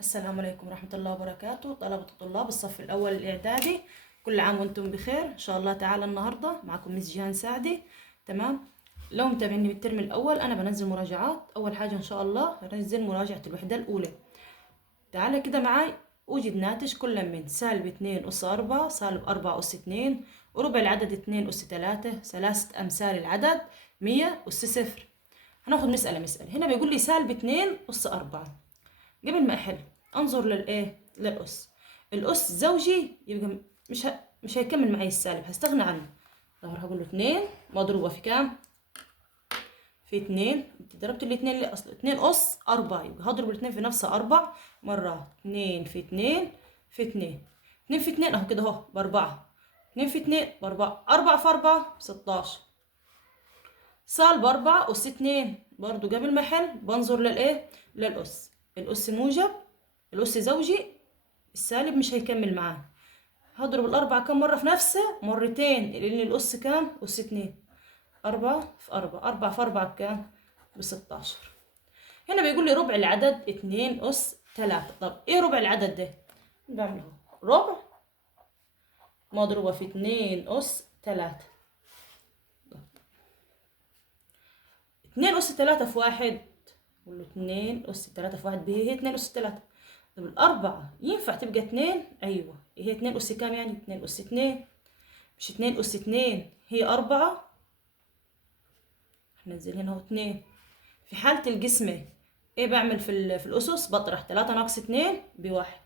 السلام عليكم ورحمة الله وبركاته. طلبة الطلاب الصف الأول الإعدادي، كل عام وأنتم بخير إن شاء الله تعالى. النهاردة معكم مس جيهان سعدي. تمام. لو متابعني بالترم الأول أنا بنزل مراجعات. أول حاجة إن شاء الله هنزل مراجعة الوحدة الأولى. تعالى كده معاي. أوجد ناتج كل من سالب 2 أس 4 سالب 4 أس 2 وربع العدد 2 أس 3 ثلاثة أمثال العدد 100 أس 0. هناخد مسألة هنا بيقول لي سالب 2 أس 4. قبل ما احل انظر للاس. الاس زوجي يبقى مش هيكمل معي السالب، هستغنى عنه. ظهر هقول له 2 مضروبه في كام؟ في 2. انت ضربت الاثنين ليه اصلا؟ 2 اس 4 يبقى هضرب الاثنين في نفسها 4 مرات. 2 في 2 في 2. 2 في 2 اهو كده اهو ب4. 2 في 2 ب4. 4 في 4 16. سالب 4 اس 2 برضو. قبل ما احل بنظر للاس. الأس موجب، الأس زوجي، السالب مش هيكمل معاه. هضرب الأربعة كم مرة في نفسه؟ مرتين، لأن الأس كام؟ أس 2. 4 في 4. 4 في 4 بكام؟ ب16. هنا بيقول لي ربع العدد 2 أس 3. طب إيه ربع العدد ده؟ بعمله ربع مضروبة في 2 أس 3. 2 أس 3 في 1. نقول له 2 أس 3 في 1 هي 2 أس 3. طب الأربعة ينفع تبقى 2؟ أيوة. هي 2 أس كام يعني؟ 2 أس 2. مش 2 أس 2 هي 4. هننزل هنا اهو 2. في حالة القسمة إيه بعمل في الأسس؟ بطرح 3 ناقص 2 بواحد.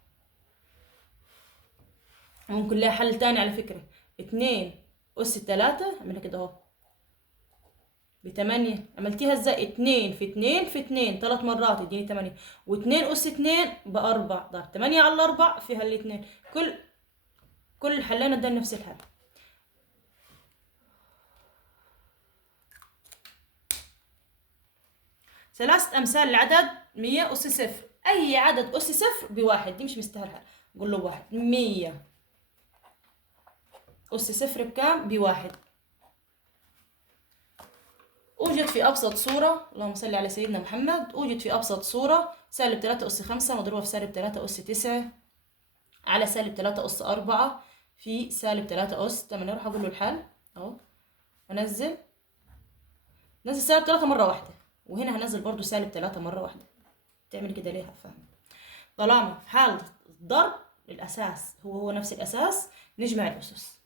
ممكن لها حل تاني على فكرة. 2 أس 3 أعملها كده أهو ب8. عملتيها ازاي؟ 2 في 2 في 2 3 مرات يديني 8. و2 أس 2 ب4. طب 8 على 4 فيها الاثنين. كل حلينا ده نفس الحل. ثلاثة أمثال العدد 100 أس 0. أي عدد أس 0 بواحد، دي مش مستاهلة. قول له واحد. 100 أس 0 بكام؟ بواحد. أوجد في أبسط صورة، اللهم صل على سيدنا محمد، أوجد في أبسط صورة سالب 3 أس 5 مضروبة في سالب 3 أس 9 على سالب 3 أس 4 في سالب 3 أس 8. أروح أقول له الحل أهو. نزل سالب 3 مرة واحدة، وهنا هنزل برضو سالب 3 مرة واحدة. تعمل كده ليه؟ هفهم. طالما في حالة الضرب الأساس هو نفس الأساس، نجمع الأسس.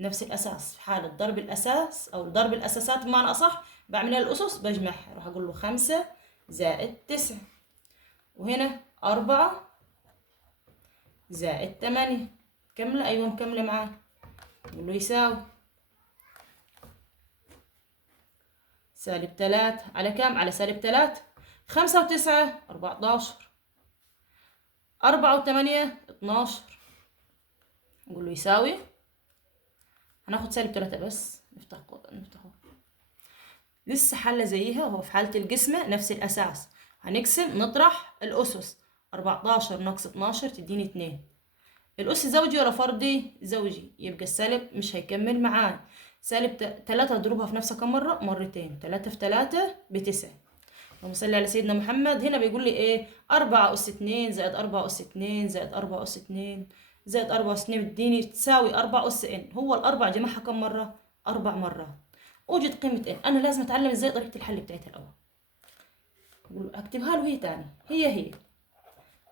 نفس الأساس في حالة ضرب الأساس أو ضرب الأساسات بمعنى أصح، بعملها الأسس بجمعها. راح أقول له 5 زائد 9، وهنا 4 زائد 8. كاملة؟ أيوة مكملة معاه. أقول له يساوي سالب 3 على كام؟ على سالب 3. 5 و9 14. 4 و8 12. نقول له يساوي. هناخد سالب 3 بس. نفتحه. لسه حلة زيها وهو في حالة القسمة نفس الأساس. هنقسم نطرح الأسس. 14 ناقص 12 تديني 2. الأس زوجي ولا فردي؟ زوجي، يبقى السالب مش هيكمل معاه. سالب 3 اضربها في نفسها كم مرة؟ مرتين. 3 في 3 ب9. اللهم صل على سيدنا محمد. هنا بيقول لي ايه؟ 4 أس 2 زائد 4 أس 2 زائد 4 أس 2 زائد 4 أس 2 بتديني تساوي 4 أس n. هو الأربع جمعها كم مرة؟ 4 مرات. أوجد قيمة n. أنا لازم أتعلم ازاي طريقة الحل بتاعتها الأول. أكتبها له هي تاني. هي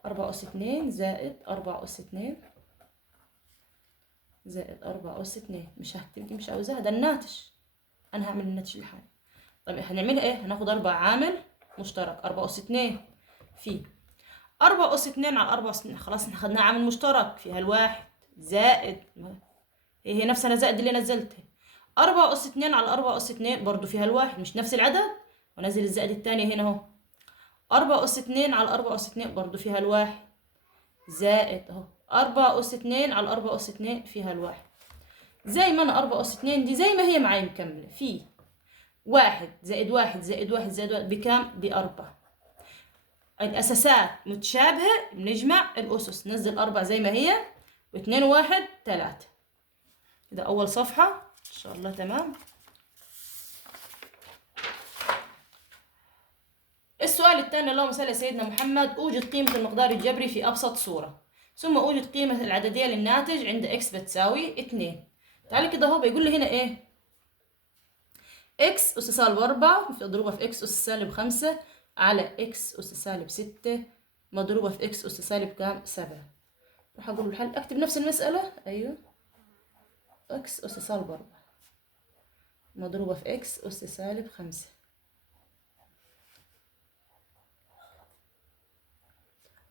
4 أس 2 زائد 4 أس 2 زائد 4 أس 2. مش هكتب دي، مش عاوزاها، ده الناتج. أنا هعمل الناتج لحالي. طيب هنعملها ايه؟ هناخد 4 عامل مشترك. 4 أس 2 في 4 أس 2 على 4 أس 2. خلاص احنا خدناها عامل مشترك فيها الواحد زائد هي نفسها زائد اللي نزلتها. 4 أس 2 على 4 أس 2 برضو فيها الواحد، مش نفس العدد؟ ونزل الزائد الثانية هنا اهو. 4 أس 2 على 4 أس 2 برضو فيها الواحد زائد اهو. 4 أس 2 على 4 أس 2 فيها الواحد. زي ما أنا 4 أس 2 دي زي ما هي معايا مكملة في 1 زائد 1 زائد 1 زائد 1 بكام؟ ب4. الأساسات متشابهة، بنجمع الأسس. نزل 4 زي ما هي، و2 و1 3. كده أول صفحة إن شاء الله تمام. السؤال السؤال الثاني، اللهم صل على سيدنا محمد. أوجد قيمة المقدار الجبري في أبسط صورة، ثم أوجد قيمة العددية للناتج عند إكس بتساوي 2. تعالى كده اهو بيقول لي هنا إيه؟ إكس أس سالب 4 مضروبة في إكس أس سالب 5 على إكس أس سالب 6 مضروبة في إكس أس سالب كام؟ 7. راح أقول له الحل، أكتب نفس المسألة. أيوه، إكس أس سالب 4 مضروبة في إكس أس سالب 5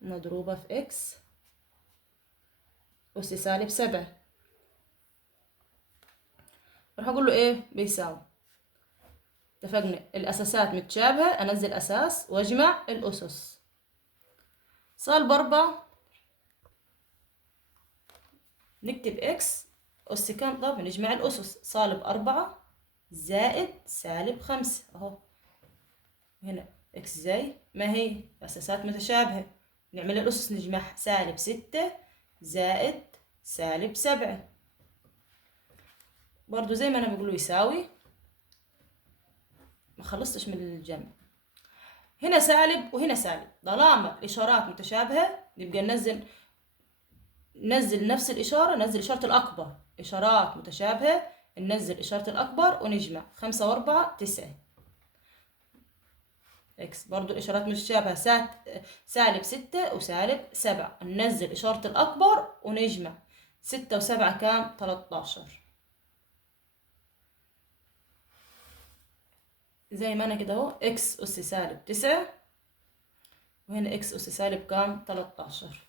مضروبة في إكس أس سالب 7. راح أقول له إيه؟ بيساوي، اتفقنا الأساسات متشابهة، أنزل أساس وأجمع الأسس. سالب 4 نكتب إكس أس كام؟ طب نجمع الأسس. سالب 4 زائد سالب 5 أهو. هنا إكس زي ما هي، أساسات متشابهة، نعمل الأسس نجمعها. سالب 6 زائد سالب 7 برضو زي ما أنا بقوله يساوي. ما خلصتش من الجمع. هنا سالب وهنا سالب، طالما الإشارات متشابهة يبقى ننزل نفس الإشارة، ننزل إشارة الأكبر. إشارات متشابهة ننزل إشارة الأكبر ونجمع. 5 و4 9. إكس برضو الإشارات متشابهة، سالب 6 وسالب 7، ننزل إشارة الأكبر ونجمع. 6 و7 كام؟ 13. زي ما أنا كده أهو، إكس أس سالب 9 وهنا إكس أس سالب كام؟ 13.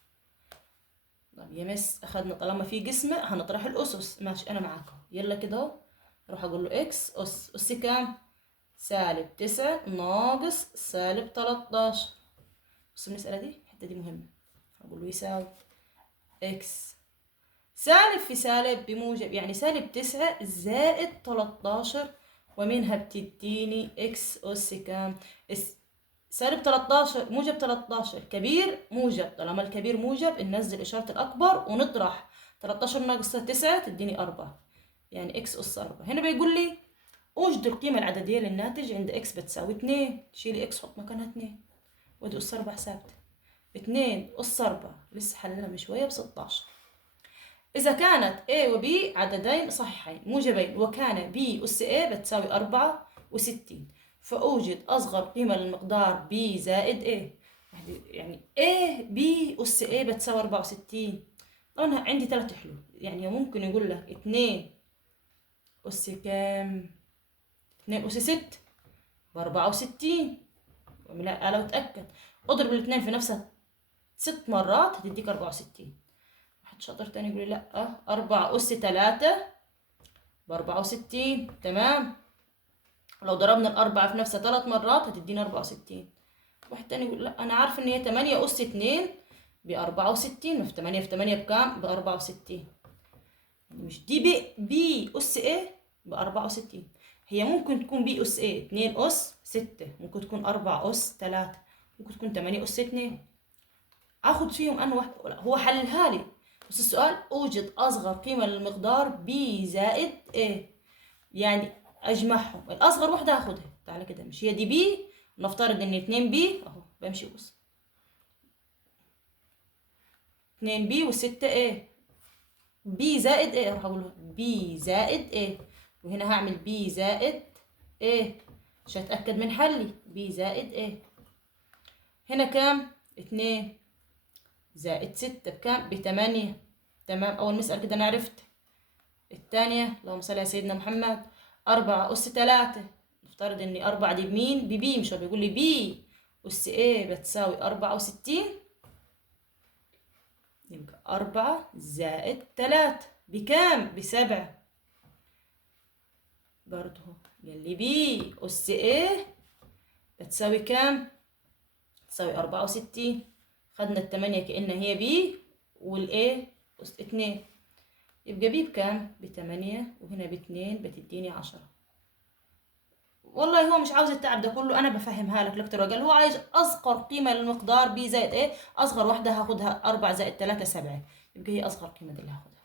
طب يا مس أخدنا طالما في قسمة هنطرح الأسس. ماشي أنا معاكم، يلا كده أهو. أروح أقول له إكس أس كام؟ سالب 9 ناقص سالب 13. بص المسألة دي، الحتة دي مهمة. أقول له يساوي إكس سالب في سالب بموجب، يعني سالب 9 زائد 13، ومنها بتديني إكس أس كام؟ سالب 13 موجب 13 كبير موجب، طالما الكبير موجب ننزل إشارة الأكبر ونطرح. 13 ناقص 9 تديني 4، يعني إكس أس 4. هنا بيقول لي أوجد القيمة العددية للناتج عند إكس بتساوي 2. شيلي إكس حط مكانها 2، ودي أس 4 ثابتة. 2 أس 4 لسه حلنا من شوية ب16. إذا كانت A و B عددين صحيحين موجبين، وكان B أس A بتساوي 64، فأوجد أصغر قيمة للمقدار B زائد A. يعني A B أس A بتساوي 64. طبعا عندي 3 حلول، يعني ممكن يقول لك 2 أس كام؟ 2 أس 6 ب64. أنا بتأكد، اضرب الاثنين في نفسها 6 مرات هتديك 64. واحد شاطر تاني يقول لي لأ، 4 أس 3 ب64. تمام، لو ضربنا الأربعة في نفسها 3 مرات هتدينا 64. واحد تاني يقول لأ، أنا عارف إن هي 8 أس 2 ب64، في 8 في 8 بكام؟ ب64. مش دي بي أس إيه ب64، هي ممكن تكون بي أس إيه 2 أس 6، ممكن تكون 4 أس 3، ممكن تكون 8 أس 2. آخد فيهم أنا واحد، هو حلها لي. بس السؤال أوجد أصغر قيمة للمقدار بي زائد إيه، يعني أجمعهم. الأصغر واحدة هاخدها. تعالى كده، مش هي دي بي، نفترض إن 2 بي أهو، بمشي بص 2 بي و6 إيه، بي زائد إيه، أروح أقول بي زائد إيه، وهنا هعمل بي زائد إيه عشان أتأكد من حلي. بي زائد إيه، هنا كام؟ 2 زائد 6 بكام؟ ب8. تمام، أول مسألة كده أنا عرفت. الثانية، اللهم صل على سيدنا محمد، 4 أس 3. نفترض إن 4 دي بمين؟ ببي، مش هو بيقول لي بي أس إيه بتساوي 64، يبقى 4 زائد 3 بكام؟ ب7 برضه. يلي بي أس إيه بتساوي كام؟ تساوي 64. خدنا ال8 كأنها هي بي، والإيه أس 2، يبقى بي بكام؟ ب8، وهنا ب2 بتديني 10. والله هو مش عاوز التعب ده كله، انا بفهمها لك اكتر وقال هو عايز اصغر قيمه للمقدار بي زائد ايه. اصغر واحده هاخدها 4 زائد 3 7، يبقى هي اصغر قيمه دي اللي هاخدها.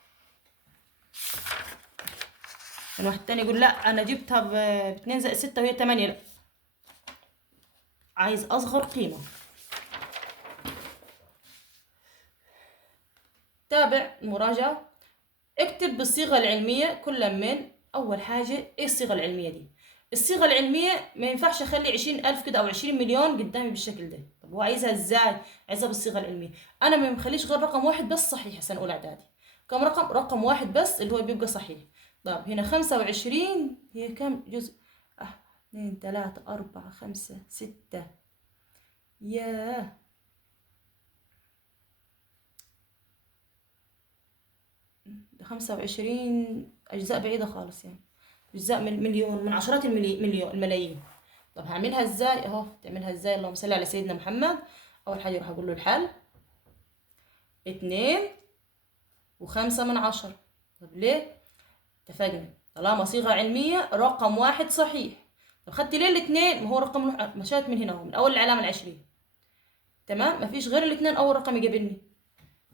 واحد تاني يقول لا انا جبتها ب 2 زائد 6 وهي 8. لا، عايز أصغر قيمة. تابع المراجعة. اكتب بالصيغة العلمية كل من. أول حاجة إيه الصيغة العلمية دي؟ الصيغة العلمية ما ينفعش أخلي 20,000 كده أو 20 مليون قدامي بالشكل ده. طب هو عايزها إزاي؟ عايزها بالصيغة العلمية. أنا ما مخليش غير رقم واحد بس صحيح سنة أولى إعدادي. كم رقم؟ رقم واحد بس اللي هو بيبقى صحيح. طب هنا 25 هي كم جزء؟ 2 3 4 5 6. ياه، 25 أجزاء بعيدة خالص يعني. أجزاء من مليون، من عشرات الملايين. طب هعملها ازاي؟ اهو تعملها ازاي؟ اللهم صل على سيدنا محمد. أول حاجة راح أقول له الحل 2.5. طب ليه؟ اتفقنا طالما صيغة علمية رقم واحد صحيح. طب خدت ليه الاتنين؟ ما هو رقم مشات من هنا اهو، من أول العلامة العشرية. تمام، مفيش غير الاتنين أول رقم يقابلني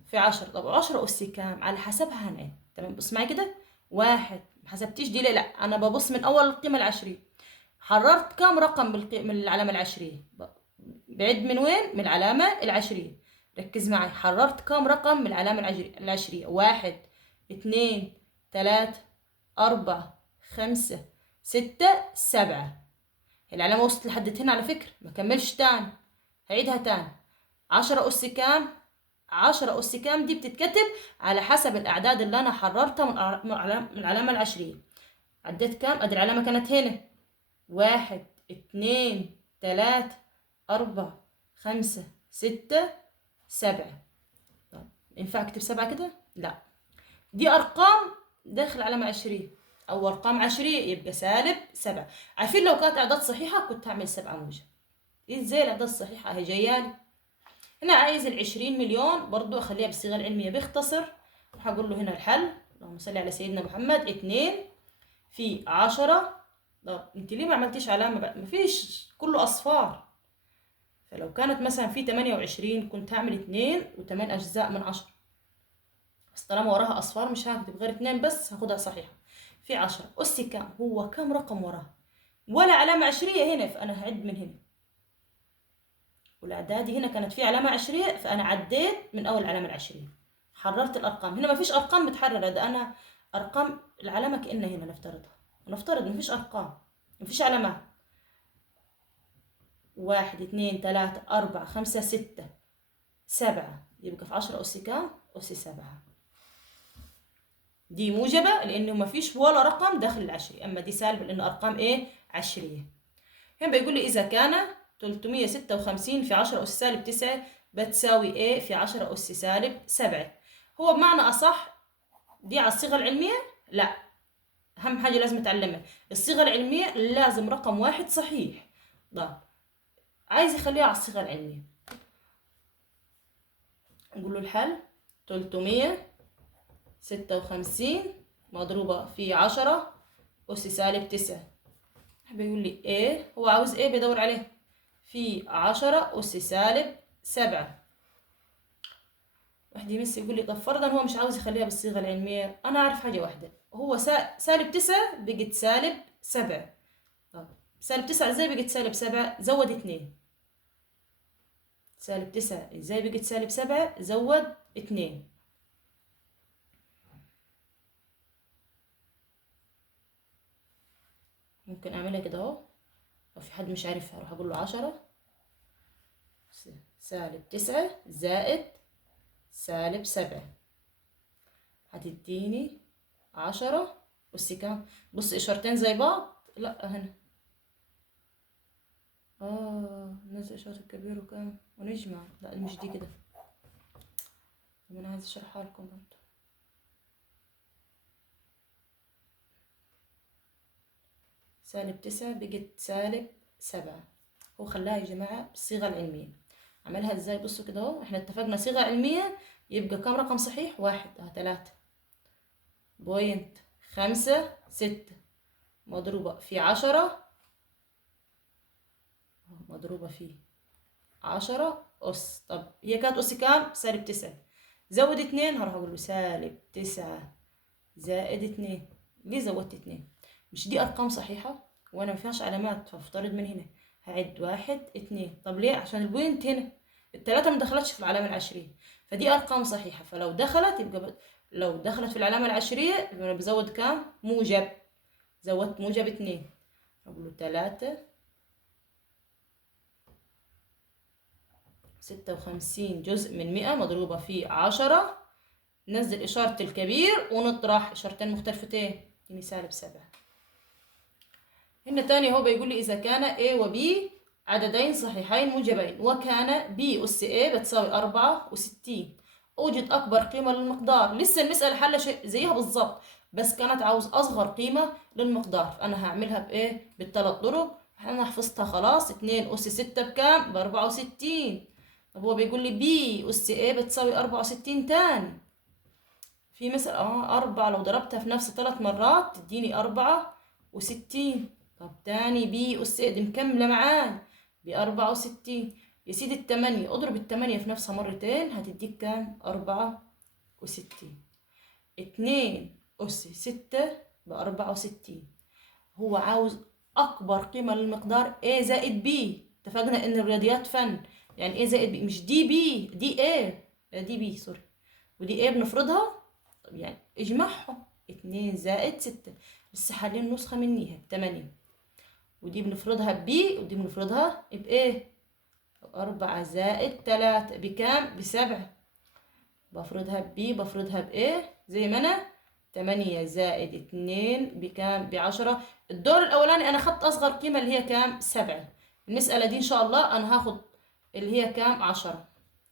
في 10. طب 10 أس كام؟ على حسبها هنعد. تمام، بص معايا كده. واحد، محسبتيش دي ليه؟ لأ، أنا ببص من أول القيمة العشرية. حررت كام رقم من العلامة العشرية؟ بعد من وين؟ من العلامة العشرية. ركز معي، حررت كام رقم من العلامة العشرية؟ 1 2 3 4 5 6 7. العلامة وصلت لحد هنا على فكرة، ما كملش تاني. هعيدها تاني. 10 أس كام؟ 10 أس كام دي بتتكتب على حسب الأعداد اللي أنا حررتها من العلامة العشرية. عديت كام؟ أدي العلامة كانت هنا. 1 2 3 4 5 6 7. طب ينفع أكتب 7 كده؟ لا، دي أرقام داخل علامة عشرية أو أرقام عشرية، يبقى -7. عارفين لو كانت أعداد صحيحة كنت هعمل 7 موجب. إزاي الأعداد الصحيحة أهي جايالي. هنا عايز 20 مليون، برضو أخليها بالصيغة العلمية باختصر. راح أقول له هنا الحل، اللهم صل على سيدنا محمد، 2/10. طب انت ليه ما عملتيش علامة بقى؟ مفيش، كله أصفار. فلو كانت مثلا في 28 كنت هعمل 2.8 بس طالما وراها أصفار مش هكتب غير 2 بس، هاخدها صحيحة. في 10 أس كام؟ هو كام رقم وراها؟ ولا علامة عشرية هنا، فأنا هعد من هنا. والإعدادي هنا كانت في علامة عشرية، فأنا عديت من أول علامة العشرية. حررت الأرقام. هنا مفيش أرقام متحررة، ده أنا أرقام العلامة كأنها هنا نفترض مفيش أرقام، مفيش علامات. 1 2 3 4 5 6 7. يبقى في 10 أس كام؟ أس 7. دي موجبة لأنه مفيش ولا رقم داخل العشرية، أما دي سالبة لأنه أرقام إيه؟ عشرية. هنا بيقول لي إذا كان 356 في 10 أس -9 بتساوي إيه في 10 أس -7. هو بمعنى أصح دي على الصيغة العلمية؟ لا، أهم حاجة لازم أتعلمها الصيغة العلمية لازم رقم واحد صحيح. طيب عايز يخليها على الصيغة العلمية، نقول له الحل 356 مضروبة في 10 أس -9. بيقول لي ايه، هو عاوز ايه بيدور عليه، في 10 أس -7. واحد يمس يقول لي طب فرضا هو مش عاوز يخليها بالصيغة العلمية. أنا أعرف حاجة واحدة، هو -9 بقت -7. طب -9 ازاي بقت -7؟ زود 2. -9 ازاي بقت -7؟ زود 2. ممكن أعملها كده أهو. لو في حد مش عارفها أروح أقول له 10 -9 زائد -7 هتديني 10 أس كام؟ بص إشارتين زي بعض. لأ هنا نزل إشارة الكبير وكام ونجمع. لأ مش دي كده. طب أنا عايز أشرحها لكم برضه. -9 بقت -7. هو خلاها يا جماعة بالصيغة العلمية. عملها ازاي؟ بصوا كده اهو، احنا اتفقنا صيغة علمية يبقى كام رقم صحيح؟ 1 3.56 مضروبة في 10 مضروبة في 10 أس. طب هي كانت أس كام؟ -9. زود 2 هروح أقول له -9 زائد 2. ليه زودت 2؟ مش دي أرقام صحيحة وأنا مفيهاش علامات، فافترض من هنا هعد 1 2. طب ليه؟ عشان البوينت هنا التلاتة ما دخلتش في العلامة العشرية، فدي أرقام صحيحة. فلو دخلت يبقى لو دخلت في العلامة العشرية يبقى أنا بزود كام؟ موجب. زودت موجب 2. أقول له 3 56 جزء من 100 مضروبة في 10. ننزل إشارة الكبير ونطرح إشارتين مختلفتين، يعني -7. هنا تاني هو بيقول لي إذا كان A و B عددين صحيحين موجبين، وكان B أس A بتساوي 64. أوجد أكبر قيمة للمقدار. لسه المسألة حلة شيء زيها بالظبط، بس كانت عاوز أصغر قيمة للمقدار، فأنا هعملها بإيه؟ بالثلاث طرق. أنا حفظتها خلاص. 2 أس 6 بكام؟ ب64. طب هو بيقول لي B أس A بتساوي 64 تاني. في مثل 4 لو ضربتها في نفس 3 مرات تديني 64. طب تاني B أس A دي مكملة معاي ب64. يا سيدي 8 اضرب 8 في نفسها مرتين هتديك كام؟ 64. 2 أس 6 ب64. هو عاوز أكبر قيمة للمقدار A زائد B. اتفقنا إن الرياضيات فن، يعني A زائد B، مش دي B، دي A، دي B سوري، ودي A بنفرضها. طب يعني اجمعهم. 2 زائد 6 لسه حالين نسخة منيها ب8، ودي بنفرضها ب ودي بنفرضها بإيه؟ 4 زائد 3 بكام؟ ب7. بفرضها ب بفرضها بإيه؟ زي ما أنا. 8 زائد 2 بكام؟ ب10. الدور الأولاني أنا خدت أصغر قيمة اللي هي كام؟ 7. المسألة دي إن شاء الله أنا هاخد اللي هي كام؟ 10.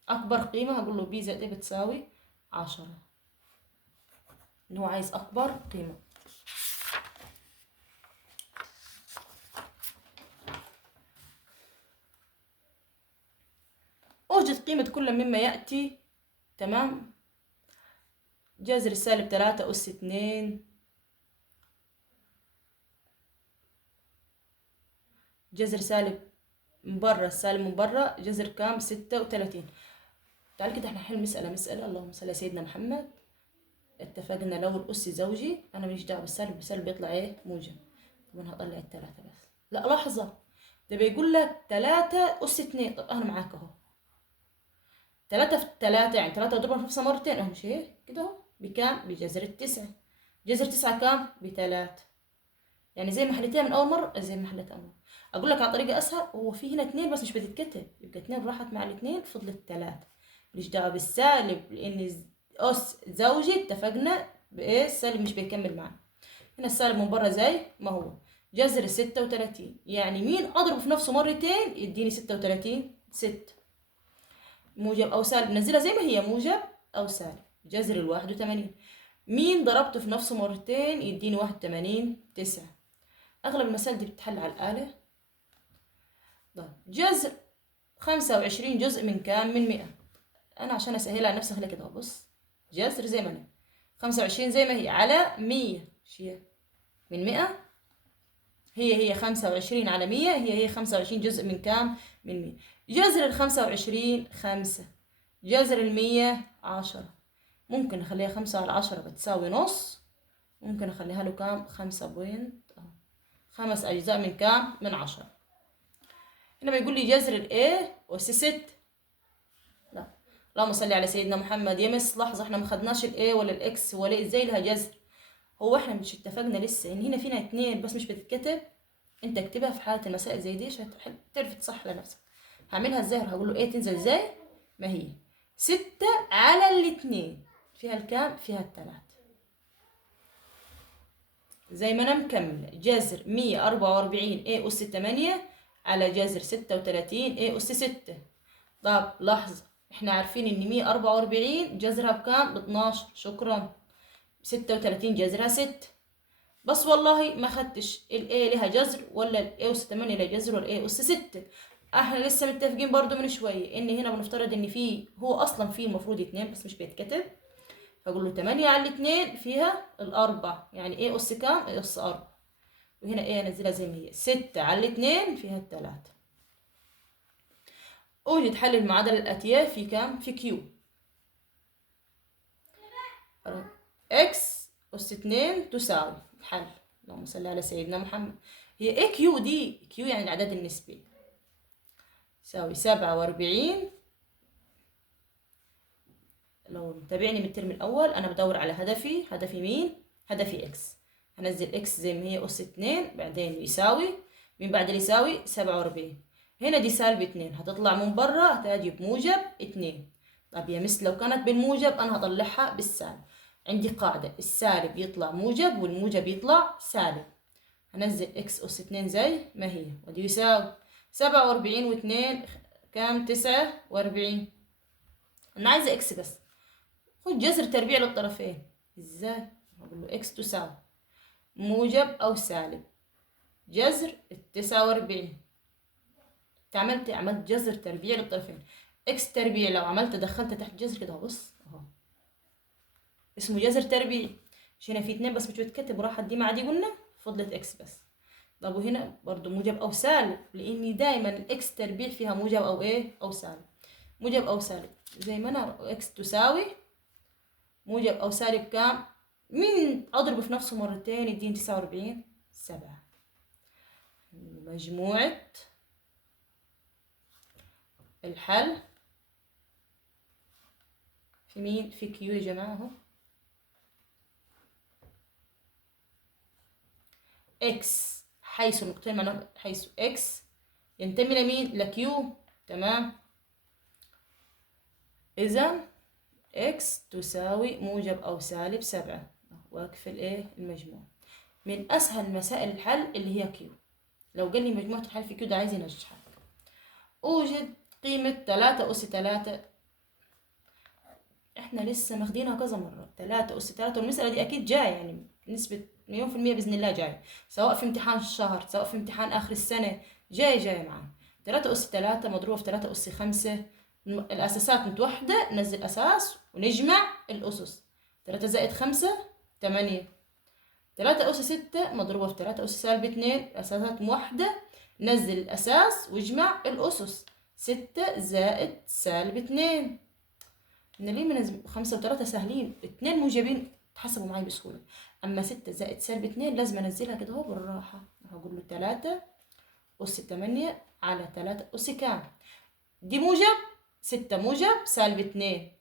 أكبر قيمة هقول له ب زائد إيه بتساوي 10. إن هو عايز أكبر قيمة. أوجد قيمة كل مما يأتي. تمام. جذر السالب 3 أس 2، جذر سالب من برا، السالب من برا، جذر كام؟ 36. تعال كده احنا نحل مسألة. اللهم صل على سيدنا محمد. اتفقنا لو الأس زوجي أنا ماليش دعوة بالسالب، بالسالب بيطلع إيه؟ موجب. طب أنا هطلع التلاتة بس. لا لحظة، ده بيقول لك 3 أس 2. طب أنا معاك أهو. 3 في 3 يعني 3 اضربها في نفسها مرتين اهو، مش هيك كده اهو. بكام؟ بجذر التسعة. جذر 9 كام؟ ب3. يعني زي ما حليتها من اول مره زي ما حليتها اول مره. اقول لك على طريقه اسهل. هو في هنا 2 بس مش بتتكتب، يبقى 2 راحت مع ال2 فضلت 3. ماليش دعوه بالسالب لان اس زوجي. اتفقنا بايه؟ السالب مش بيكمل معانا. هنا السالب من بره زي ما هو. جذر 36 يعني مين اضرب في نفسه مرتين يديني 36. 6 موجب أو سالب نزلها زي ما هي، موجب أو سالب. جذر 81 مين ضربته في نفسه مرتين يديني 81. 9. أغلب المسائل دي بتتحل على الآلة. طيب جذر 25 جزء من كام؟ من 100. أنا عشان أسهلها على نفسي أخليها كده. بص، جذر زي ما أنا 25 زي ما هي على 100 شيء من 100. هي 25 على 100 هي 25 جزء من كام؟ من 100. جذر 25 5. جذر 100 10. ممكن نخليها 5 على 10 بتساوي نص. ممكن أخليها له كام؟ 5 بوينت 5 أجزاء من كام؟ من 10. هنا بيقول لي جذر A أس 6. لا، اللهم صل على سيدنا محمد. يا مس لحظة، احنا ما خدناش A ولا X ولا ازاي لها جذر. هو احنا مش اتفقنا لسه ان هنا فينا 2 بس مش بتتكتب؟ انت اكتبها في حالة المسائل زي دي عشان تعرف تصح لنفسك. هعملها ازاي؟ هقول له A تنزل ازاي؟ ما هي 6 على 2 فيها الكام؟ فيها 3. زي ما انا مكمله. جذر 144 A أس 8 على جذر 36 A أس 6. طب لحظة، احنا عارفين ان 144 جذرها بكام؟ ب12. شكرا. 36 جذرها 6. بس والله ما خدتش ال A لها جذر ولا ال A أس 8 لها جذر ولا A أس 6. احنا لسه متفقين برضو من شوية ان هنا بنفترض ان في هو اصلا في المفروض 2 بس مش بيتكتب. فاقول له 8 على 2 فيها الأربع، يعني A أس كام؟ A أس 4. وهنا A انزلها زي ما هي. 6 على 2 فيها 3. اوجد حل المعادلة الآتية في كام؟ في Q. X أس 2 تساوي. حل. اللهم صل على سيدنا محمد. هي ايه Q دي؟ Q يعني الأعداد النسبية. يساوي 47. لو متابعني من الترم الأول أنا بدور على هدفي مين؟ هدفي إكس. هنزل إكس زي ما هي أس 2، بعدين يساوي، من بعد اللي يساوي 47. هنا دي -2 هتطلع من برا هتجي بموجب 2. طب يا مس لو كانت بالموجب أنا هطلعها بالسالب. عندي قاعدة السالب يطلع موجب والموجب يطلع سالب. هنزل إكس أس 2 زي ما هي، ودي يساوي 47 و2 كام؟ 49. أنا عايزة إكس بس. خد جذر تربيع للطرفين. ازاي؟ هقول له اكس تساوي موجب او سالب جذر 49. عملت جذر تربيع للطرفين. اكس تربيع لو عملت دخلت تحت جذر كده، بص اهو اسمه جذر تربيع. مش هنا في 2 بس مش بتكتب، راحت دي مع دي قلنا فضلت اكس بس. طب وهنا برضو موجب او سالب، لاني دايما الاكس تربيع فيها موجب او ايه او سالب. موجب او سالب زي ما انا اكس تساوي موجب أو سالب كام؟ مين أضربه في نفسه مرتين يديني 49. 7. مجموعة الحل في مين؟ في كيو يا جماعة اهو. إكس حيث نقطتين معناها حيث إكس ينتمي لمين؟ لكيو. تمام. إذا إكس تساوي موجب أو سالب 7، وأقفل إيه؟ المجموع. من أسهل مسائل الحل اللي هي كيو. لو قال لي مجموعة الحل في كيو ده عايز ينجحها. أوجد قيمة 3 أس 3. احنا لسه ماخدينها كذا مرة. 3 أس 3، والمسألة دي أكيد جاية يعني بنسبة 100% بإذن الله جاية، سواء في امتحان الشهر سواء في امتحان آخر السنة، جاية معانا. 3 أس 3 مضروبة في 3 أس 5. الأساسات متوحدة، ننزل أساس ونجمع الأسس. 3 زائد 5 8. 3 أس 6 مضروبة في 3 أس سالب 2. الأساسات موحدة، نزل الأساس واجمع الأسس. 6 زائد سالب 2. إن ليه من 5 و3 سهلين، 2 موجبين تحسبوا معي بسهولة. أما 6 زائد سالب 2 لازم أنزلها كده اهو بالراحة. هقول له 3 أس 8 على 3 أس كام؟ دي موجب، 6 موجب سالب 2.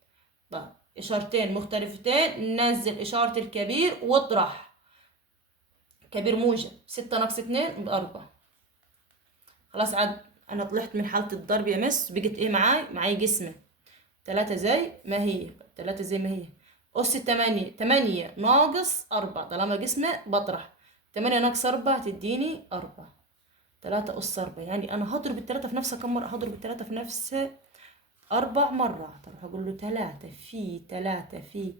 طيب إشارتين مختلفتين، ننزل إشارة الكبير واطرح. كبير موجب، 6 ناقص 2 ب4. خلاص عاد أنا طلعت من حالة الضرب يا مس. بقت إيه معاي قسمة. 3 زي ما هي، 3 زي ما هي. أس 8، 8 ناقص 4 طالما قسمة بطرح. 8 ناقص 4 تديني 4. 3 أس 4 يعني أنا هضرب التلاتة في نفسها كم مرة؟ هضرب التلاتة في نفسها 4 مرات. طب هقول له 3 في 3 في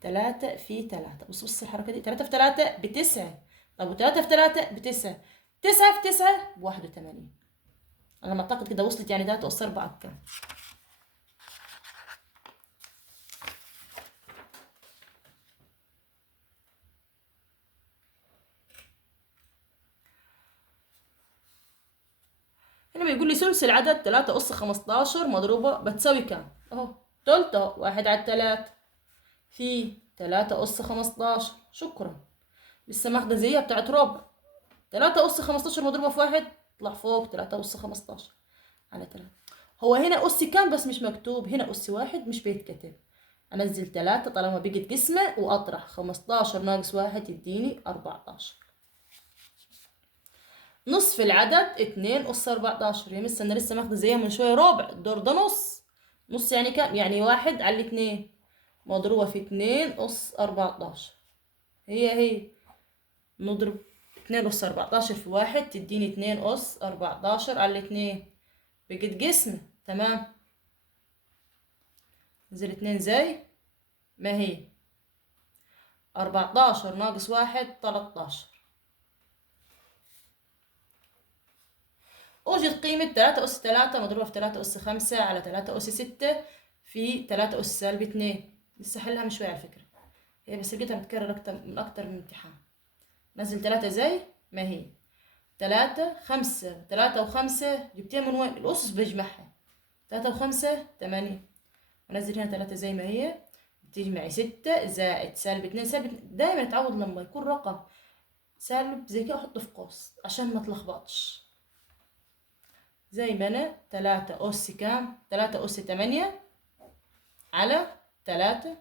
3 في 3. بص الحركة دي، 3 في 3 ب9. طب و3 في 3 ب9. 9 في 9 ب81. أنا ما أعتقد كده وصلت يعني 3 أس 4 بكام؟ هنا بيقول لي ثلث العدد 3 أس 15 مضروبة بتساوي كام؟ اهو تلت اهو، 1 على 3 في 3 أس 15. شكرا. لسه ماخدة زيها بتاعت ربع. 3 أس 15 مضروبة في 1 تطلع فوق 3 أس 15 على 3. هو هنا أس كام بس مش مكتوب، هنا أس 1 مش بيتكتب. أنزل 3 طالما بقت قسمة وأطرح. 15 ناقص 1 يديني 14. نصف العدد 2 أس 14. يا مس أنا لسه ماخدة زيها من شوية ربع، الدور ده نص. نص يعني كام؟ يعني 1 على 2 مضروبة في 2 أس 14. هي نضرب 2 أس 14 في 1 تديني 2 أس 14 على 2. بقت قسمة. تمام. نزل 2 زي ما هي. 14 ناقص 1 13. أوجد قيمة 3 أس 3 مضروبة في 3 أس 5 على 3 أس 6 في 3 أس سالب 2. لسه حلها من شوية على فكرة، هي بس لقيتها متكرر أكتر من امتحان. نزل 3 زي ما هي. 3 5 3 و5 جبتيها من وين؟ الأسس بجمعها. 3 و5 8. ونزل هنا 3 زي ما هي. بتجمعي 6 زائد سالب 2. سالب دايما اتعود لما يكون رقم سالب زي كده احطه في قوس عشان ما تلخبطش. زي ما أنا 3 أس كام؟ 3 أس 8 على 3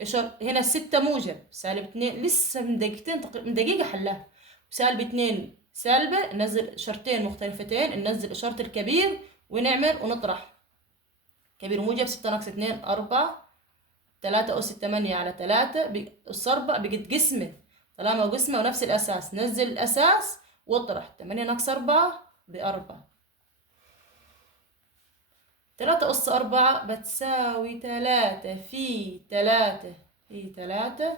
إشارة. هنا 6 موجب -2 لسه من دقيقتين من دقيقة حلاها. -2 سالبة، ننزل إشارتين مختلفتين، ننزل إشارة الكبير ونعمل ونطرح. كبير موجب 6 ناقص 2 4. 3 أس 8 على 3 أس 4 بقت قسمة. طالما قسمة ونفس الأساس نزل الأساس واطرح. 8 ناقص 4 ب4. 3 أس 4 بتساوي 3 في 3 في 3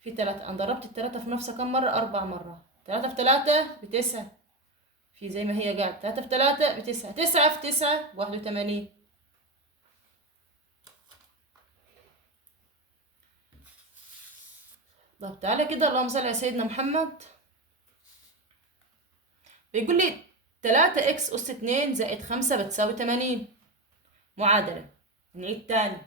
في 3. أنا ضربت التلاتة في نفسها كم مرة؟ 4 مرات. 3 في 3 ب9. في زي ما هي قاعدة 3 في 3 ب9. 9 في 9 ب81. طب تعالى كده، اللهم صل على سيدنا محمد. بيقول لي 3 إكس أس 2 زائد 5 بتساوي 80. معادلة. نعيد تاني.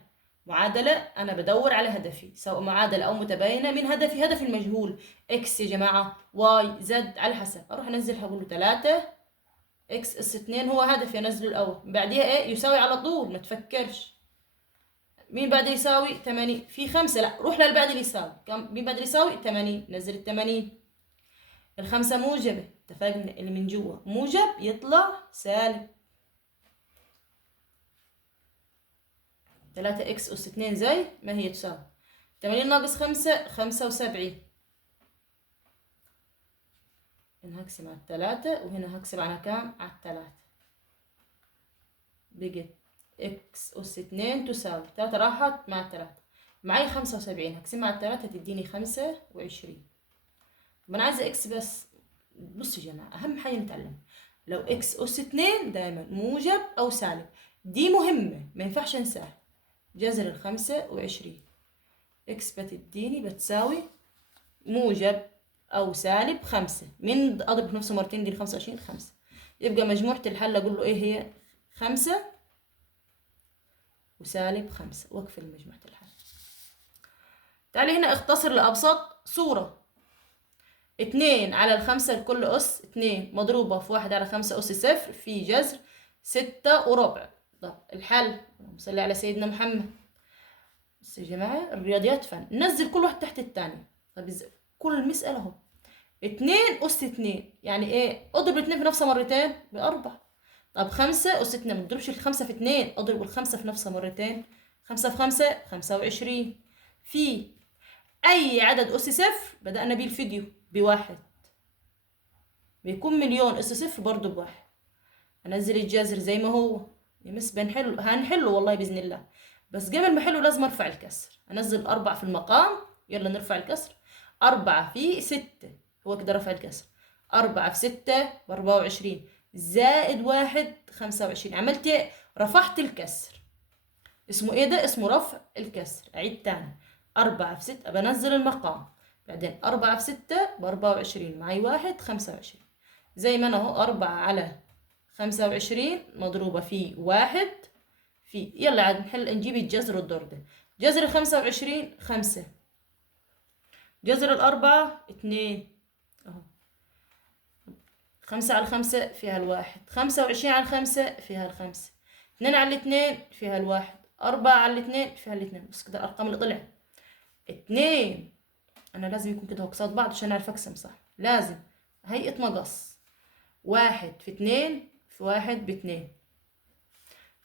معادلة أنا بدور على هدفي، سواء معادلة أو متباينة. من هدفي؟ هدفي المجهول. إكس يا جماعة، واي، زد، على حسب. أروح أنزلها أقول له 3 إكس أس 2 هو هدفي أنزله الأول. بعديها إيه؟ يساوي على طول، ما تفكرش. مين بعد يساوي؟ 80 في 5. لا، روح للبعد اللي يساوي. كم مين بعد اللي يساوي؟ 80. نزل 80. الخمسة موجبة، اتفقنا اللي من جوا موجب يطلع سالب. 3 إكس أس 2 زي ما هي تساوي 80 ناقص 5 75. هنا هقسم على 3 وهنا هقسم على كام؟ على 3. بقت إكس أس 2 تساوي 3 راحت مع 3. معي 75 هقسمها على 3 تديني 25. طب أنا عايزة إكس بس. بصوا يا جماعة، أهم حاجة نتعلم لو إكس أس 2 دايما موجب أو سالب. دي مهمة ما ينفعش أنساها. جذر 25 إكس بتديني بتساوي موجب أو سالب 5. من أضرب في نفسه مرتين دي 25 5. يبقى مجموعة الحل أقول له إيه هي؟ 5 وسالب 5 وأقفل مجموعة الحل. تعالي هنا اختصر لأبسط صورة. 2 على 5 لكل أس 2 مضروبة في 1 على 5 أس 0 في جذر 6 وربع. طب الحل، صلي على سيدنا محمد. بس يا جماعة الرياضيات فن، ننزل كل واحد تحت التاني. طب ازاي؟ كل مسألة اهو 2 أس 2 يعني ايه؟ اضرب الاتنين في نفسها مرتين ب4. طب 5 أس 2 ما تضربش الخمسة في 2، اضرب الخمسة في نفسها مرتين. 5 في 5 25. في أي عدد أس 0 بدأنا بيه الفيديو ب1 بيكون مليون أس 0 برضه ب1. هنزل الجذر زي ما هو. يمس هنحله والله بإذن الله. بس قبل ما احله لازم ارفع الكسر. انزل 4 في المقام. يلا نرفع الكسر. 4 في 6 هو كده رفع الكسر. 4 في 6 ب24 زائد 1 25. عملت ايه؟ رفعت الكسر. اسمه ايه ده؟ اسمه رفع الكسر. اعيد تاني. 4 في 6 بنزل المقام. بعدين 4 في 6 ب24 معي 1 25. زي ما انا اهو 4 على 25 مضروبة في 1 في. يلا عاد نجيب الجذر والضرب ده. جذر 25 5. جذر 4 2 اهو. 5 على 5 فيها 1. 25 على 5 فيها 5. 2 على 2 فيها 1. 4 على 2 فيها 2. بس كده الارقام اللي طلعت 2. انا لازم يكون كده قصاد بعض عشان اعرف اقسم صح. لازم هيئة مقص. 1 في 2 في 1 ب2.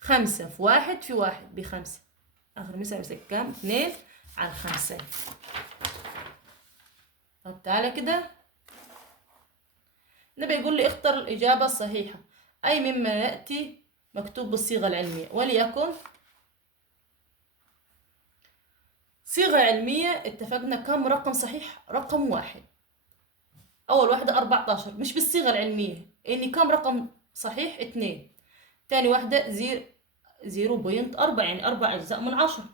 5 في 1 في 1 ب5. آخر مسألة بس كام؟ 2 على 5. طب تعالى كده. نبي يقول لي اختر الإجابة الصحيحة أي مما يأتي مكتوب بالصيغة العلمية. وليكن صيغة علمية اتفقنا كم رقم صحيح؟ رقم 1. أول واحدة 14 مش بالصيغة العلمية. إني كم رقم صحيح؟ 2. تاني واحدة 0.4 يعني 4 أجزاء من 10.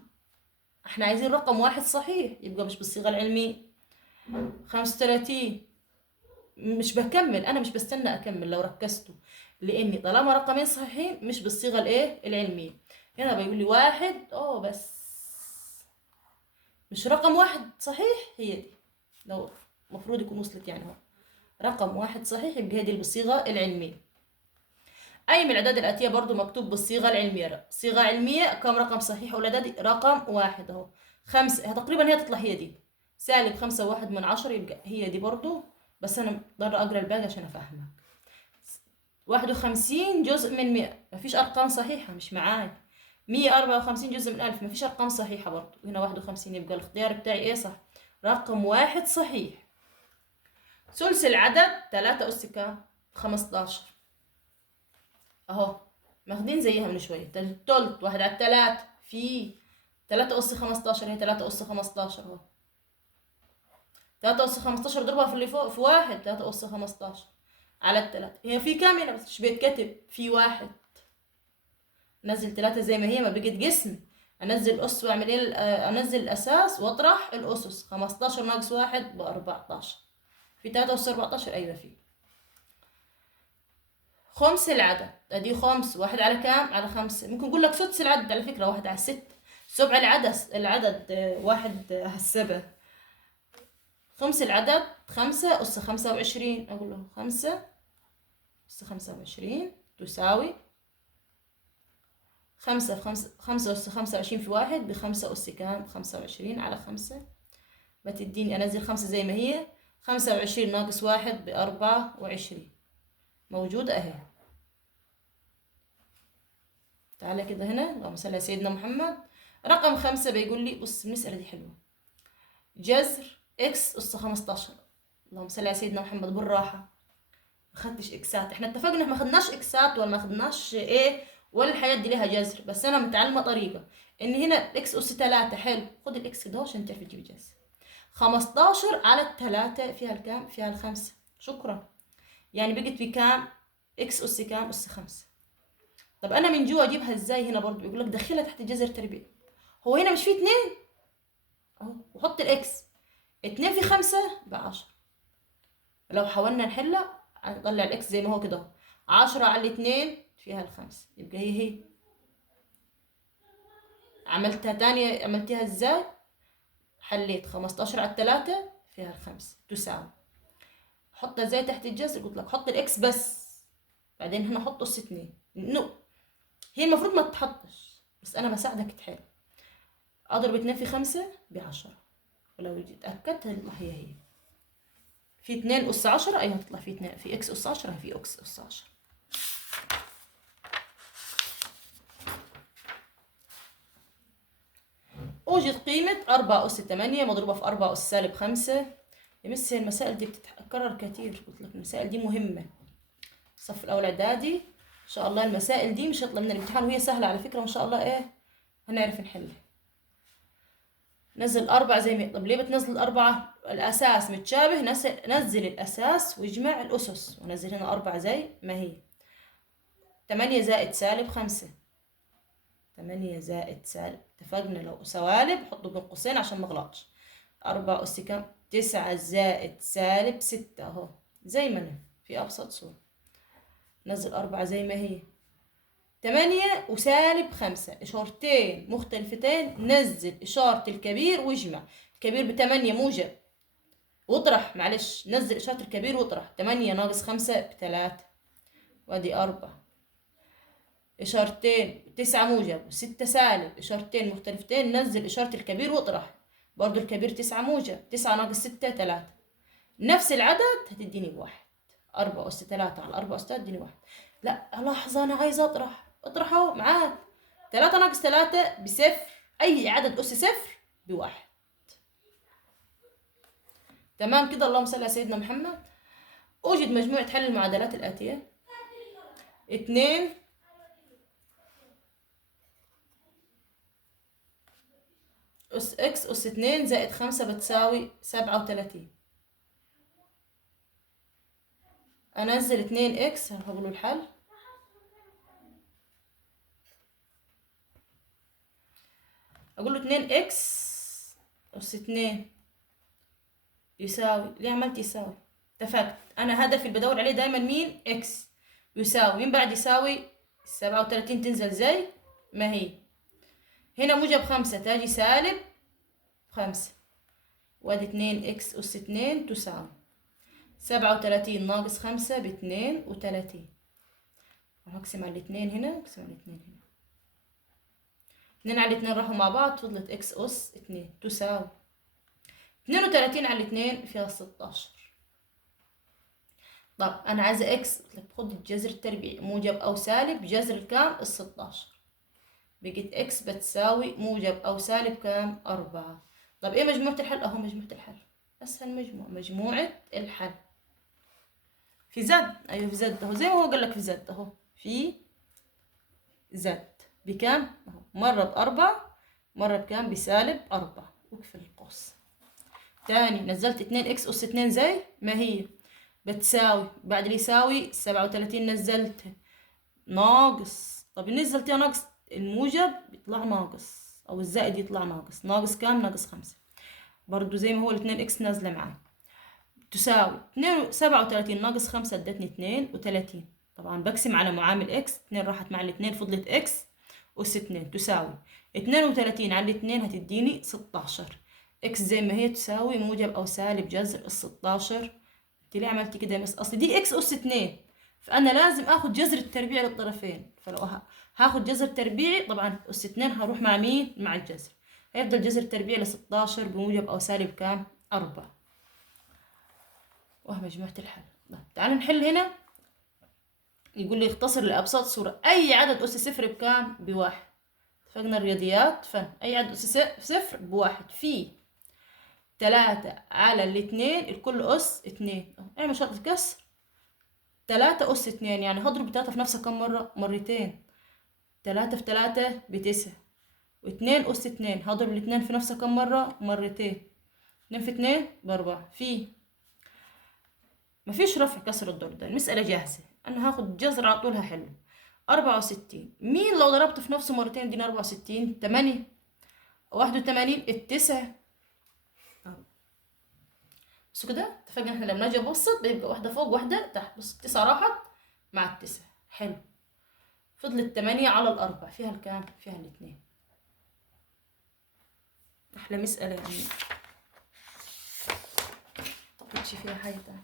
احنا عايزين رقم 1 صحيح يبقى مش بالصيغة العلمية. 35 مش بكمل، انا مش بستنى اكمل لو ركزتوا، لاني طالما رقمين صحيحين مش بالصيغة الايه العلمية. هنا بيقول لي 1 بس مش رقم 1 صحيح. هي دي لو مفروض يكون وصلت يعني. هو رقم 1 صحيح يبقى هي دي بالصيغة العلمية. أي من الأعداد الآتية برضو مكتوب بالصيغة العلمية. صيغة علمية كم رقم صحيح أولادي؟ رقم واحد أهو. خمسة تقريبا هي تطلع هي دي، سالب 5.1 يبقى هي دي برضو، بس أنا مضطرة أقرأ الباقي عشان أفهمك. 51 جزء من 100 مفيش أرقام صحيحة مش معاي. 154 جزء من 1000 مفيش أرقام صحيحة برضو. هنا 51 يبقى الاختيار بتاعي إيه صح؟ رقم واحد صحيح. ثلث العدد 3 أس كام؟ 15 اهو، ماخدين زيها من شويه. تلت 1/3 في 3 أس 15 هي 3 أس 15 اهو. 3 أس 15 ضربها في اللي فوق في واحد، 3 أس 15 على التلاتة. هي في كام هنا بس مش بيتكتب في واحد. انزل 3 زي ما هي ما بقت جسم، انزل اس واعمل ايه؟ انزل الاساس واطرح الاسس. 15 ناقص 1 ب14. في 3 أس 14 ايوه في. خمس العدد ادي خمس، واحد على كام؟ على 5. ممكن نقول لك سدس العدد على فكرة، 1/6. سبع العدد 1/7. خمس العدد 5 أس 25. أقول له 5 أس 25 تساوي 5 أس 25 في 1 ب5 أس كام؟ 25 على 5. بتديني أنزل 5 زي ما هي. 25 ناقص 1 ب24 موجودة أهي. تعالى كده هنا، اللهم صل على سيدنا محمد. رقم 5 بيقول لي بص المسألة دي حلوة. جذر اكس أس 15. اللهم صل على سيدنا محمد بالراحة. ما خدتش اكسات، احنا اتفقنا ما خدناش اكسات ولا ما خدناش ايه ولا الحاجات دي لها جذر، بس انا متعلمة طريقة ان هنا اكس أس 3. حلو، خد الاكس ده عشان تعرف تجيب جذر. 15 على 3 فيها الكام؟ فيها الخمسة. شكرا. يعني بقت بكام؟ اكس أس كام؟ أس 5. طب انا من جوا اجيبها ازاي؟ هنا برضو بيقول لك دخلها تحت جذر تربيع. هو هنا مش فيه 2 اهو، وحط الاكس. 2 في 5 ب10. لو حاولنا نحلها هنطلع الاكس زي ما هو كده. 10 على 2 فيها الخمسة، يبقى هي. عملتها تانية، عملتها ازاي؟ حليت 15 على 3 فيها الخمسة تساوي. حطها زي تحت الجذر. قلت لك حط الاكس بس، بعدين هنا حط أس 2. هي المفروض ما تتحطش، بس انا بساعدك تحل. اضرب 2 في 5 ب10، ولو اتأكدت هتطلع هي. في 2 أس 10 ايوه هتطلع في 2 في اكس أس 10 في اكس أس 10. اوجد قيمة 4 أس 8 مضروبة في 4 أس -5. يا مس المسائل دي بتتكرر كتير، قلت لك المسائل دي مهمة. الصف الأول إعدادي إن شاء الله المسائل دي مش هتطلع من الامتحان، وهي سهلة على فكرة، وإن شاء الله إيه هنعرف نحلها. نزل 4 زي ما. طب ليه بتنزل 4؟ الأساس متشابه، نزل الأساس واجمع الأسس، ونزل هنا 4 زي ما هي. 8 زائد -5. 8 زائد سالب، اتفقنا لو سوالب حطوا بين قوسين عشان ما اغلطش. 4 أس كام؟ 9 زائد -6 اهو زي ما انا في أبسط صورة. نزل 4 زي ما هي. 8 وسالب 5 إشارتين مختلفتين، نزل إشارة الكبير واجمع. الكبير ب8 موجب، واطرح معلش نزل إشارة الكبير واطرح. 8 ناقص 5 ب3، وادي 4. إشارتين 9 موجب و6 سالب، إشارتين مختلفتين نزل إشارة الكبير واطرح. برضو الكبير 9 موجب، 9 ناقص 6 3. نفس العدد هتديني بواحد. 4 أس 3 على 4 أس 3 تديني 1. لا لحظة أنا عايزة أطرح أهو معاك. 3 ناقص 3 ب0. أي عدد أس 0 بواحد. تمام كده، اللهم صل على سيدنا محمد. أوجد مجموعة حل المعادلات الآتية. 2 أس إكس أس 2 زائد 5 بتساوي 37. أنزل 2 إكس هقوله الحل. أقول له 2 إكس أس 2 يساوي. ليه عملت يساوي؟ اتفقت أنا هدفي اللي بدور عليه دايما مين؟ إكس. يساوي مين بعد يساوي؟ 37 تنزل زي ما هي. هنا موجب 5 تاجي -5. وادي 2 إكس أس 2 تساوي 37 ناقص 5 ب32. راح اقسم على الاتنين هنا، اقسم على الاتنين هنا، 2 على 2 راحوا مع بعض، فضلت اكس اس 2 تساوي 32 على 2 فيها 16. طب انا عايزه اكس، خد الجذر التربيعي موجب او سالب جذر الكام ال 16، بقت اكس بتساوي موجب او سالب كام 4. طب ايه مجموعة الحل؟ اهو مجموعة الحل، اسهل مجموعة الحل في زد. ايوه في زد اهو، زي ما هو قال لك في زد اهو، في زد بكام اهو، مرة ب4 مرة بكام بسالب 4، واقفل القوس. تاني نزلت 2 اكس اس 2 زي ما هي بتساوي، بعد اللي يساوي 37 نزلت ناقص. طب نزلتها ناقص، الموجب يطلع ناقص او الزائد يطلع ناقص، ناقص كام ناقص 5. برضو زي ما هو ال2 اكس نازله معاه، تساوي 37 ناقص 5 ادتني 32. طبعا بقسم على معامل اكس، 2 راحت مع الاثنين فضلت اكس اس 2 تساوي 32 على الاثنين هتديني 16. اكس زي ما هي تساوي موجب او سالب جذر ال 16. انت ليه عملتي كده يا مس؟ اصل دي اكس اس 2، فانا لازم اخد جذر التربيع للطرفين، فلو هاخد جذر تربيعي طبعا اس 2 هروح مع مين؟ مع الجذر، هيفضل جذر التربيع ل 16 بموجب او سالب كام 4. واه مجموعة الحل. تعالوا نحل هنا. يقول لي اختصر لأبسط صورة اي عدد اس صفر بكام بواحد. اتفقنا الرياضيات فن، اي عدد اس صفر بواحد في 3 على الاثنين الكل اس 2. اعمل شرط كسر، 3 اس 2 يعني هضرب 3 في نفسها كم مرة؟ مرتين. 3 في 3 ب9، و2 اس 2 هضرب الاثنين في نفسها كم مرة؟ مرتين. 2 في 2 ب4. في مفيش رفع كسر الدور ده، المسألة جاهزة، انا هاخد جذر على طول هحله. 64 مين لو ضربته في نفسه مرتين يديني 64؟ 8. 81 التسعة. بصوا كده اتفقنا احنا لما نجي ابسط بيبقى واحدة فوق واحدة تحت. بص 9 راحت مع التسعة، حلو. فضلت 8 على الأربع، فيها الكام؟ فيها الاثنين. أحلى مسألة يعني، متقلتش فيها حاجة تاني.